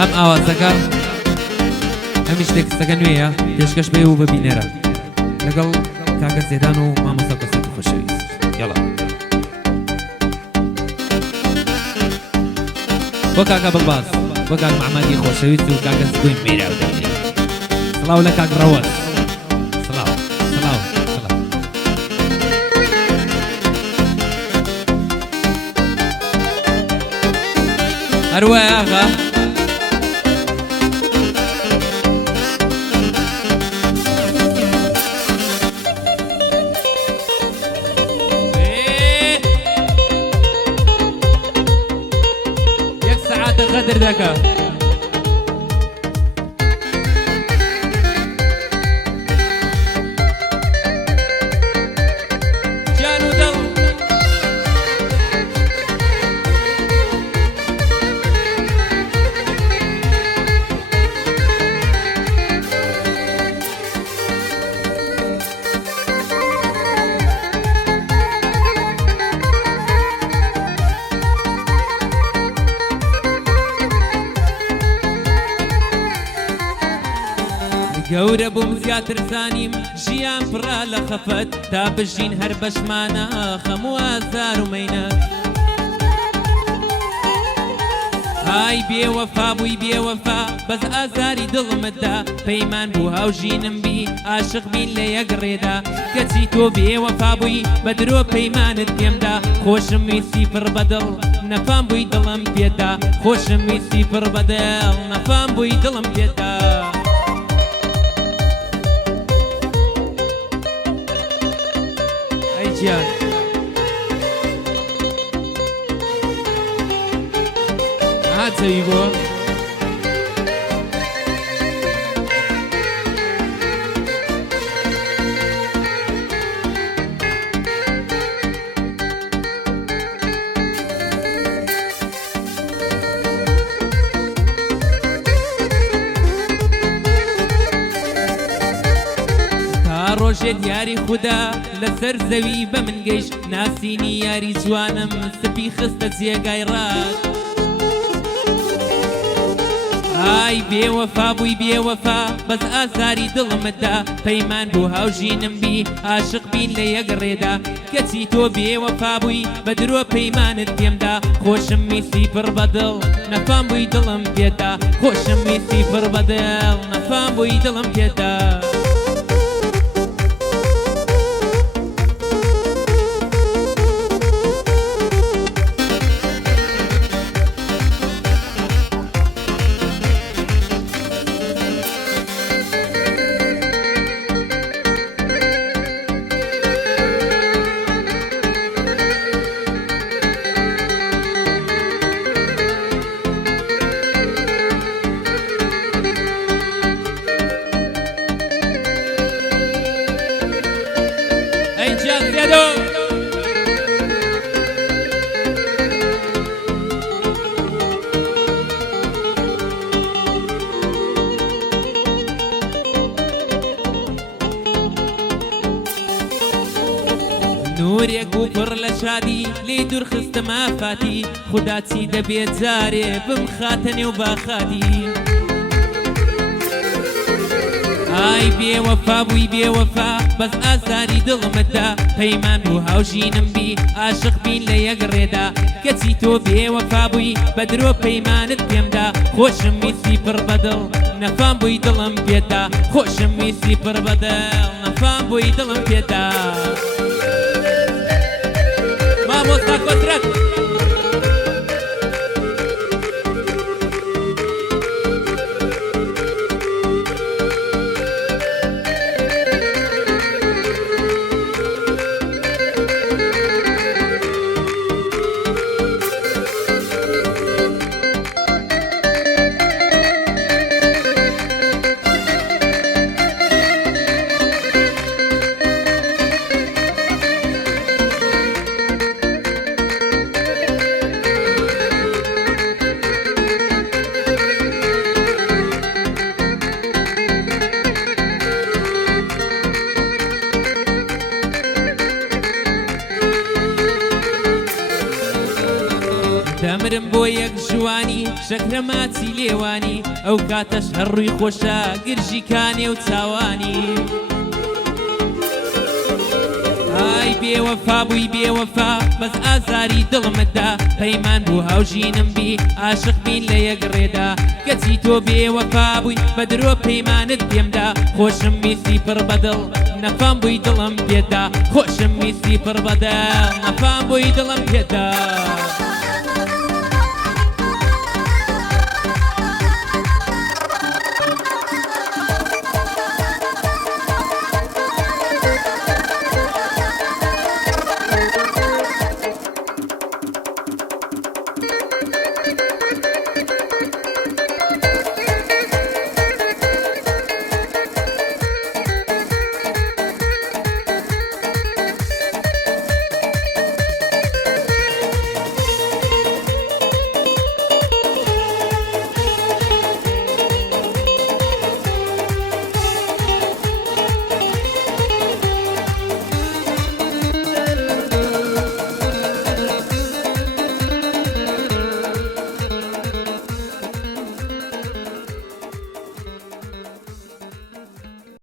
هم ئاوازەکە هەمیش تێکستەکە نوێیە پێشکەش بێ و ببینێرە لەگەڵ کاکە زێدان و مامۆستا کەسێکی خۆشەویست یاڵا بۆ کاکە بڵباز بۆ کاک محەممەدی خۆشەویست و کاکە زگوی مێراو دەبێت سڵاو لە کاک ڕەوەز سڵاو سڵاو سڵاو هەروایە ئاغا غدر دكا جانو دل گەورە بووم زیاتر زانیم ژیان پڕا لە خەفەت تا بژین هەر بەشمانە خەموو ئازار و مەینەت های بێوەفا بووی بێوەفا بەس ئازاری دڵمتدا پەیمان بوو هاوژینم بی عاشق بین لە یەک ڕێدا کەچی تۆ بێوەفا بووی بە درۆ پەیمانت پێمدا خۆشم ویستی پڕ بەدڵ نەفام بووی دڵم پێدا خۆشم ویستی پڕ بەدڵ نەفام بووی دڵم پێدا جان هاتەوی بۆ ڕۆژێ دیاری خوددا لەسەر زەوی بە من گەیشت ناسینی یاری جوانم سپی خستە جێگای ڕاست ئای بێوەفا بووی بێوەفا بەس ئازاری دڵمتدا پەیمان بوو هاوژینم بی عاشق بین لە یەک ڕێدا کەچی تۆ بێوەفا بووی بە درۆ پەیمانت پێمدا خۆشم ویستی پڕ بەدڵ نەفام بووی دڵم پێدا خۆشم ویستی پڕ بەدڵ نەفام بووی دڵم پێدا نورێک بوو پڕ لە شادی لێ دوور خستم ئافاتی خوددا چی دەبێت جارێ بمخاتە نێو باخاتی ئای بێوەفا بووی بێوەفا بەس ئازاری دڵمتدا پەیمان بوو هاوژینم بی عاشق بین لە یەک ڕێدا کەچی تۆ بێوەفا بووی بە درۆ پەیمانت پێمدا خۆشم ویستی پڕ بەدڵ نەفام بووی دڵم پێدا خۆشم ویستی پڕ بەدڵ نەفام بووی دڵم پێدا مامۆستا کۆترەک دەمرم بۆ یەک جوانی شەکرە ماچی لێوانی ئەو کاتەش هەڕووی خۆشە گرژی کانێ و چاوانی ئای بێوەفا بووی بێوەفا بەس ئازاری دڵمتدا پەیمان بوو هاوژینم بی عاشق بین لە یەک ڕێدا کەچی تۆ بێوەفا بووی بە درۆ پەیمانت پێمدا خۆشم ویستی پڕ بەدڵ نەفام بووی دڵم پێدا خۆشم ویستی پڕ بەدڵ نەفام بووی دڵم پێدا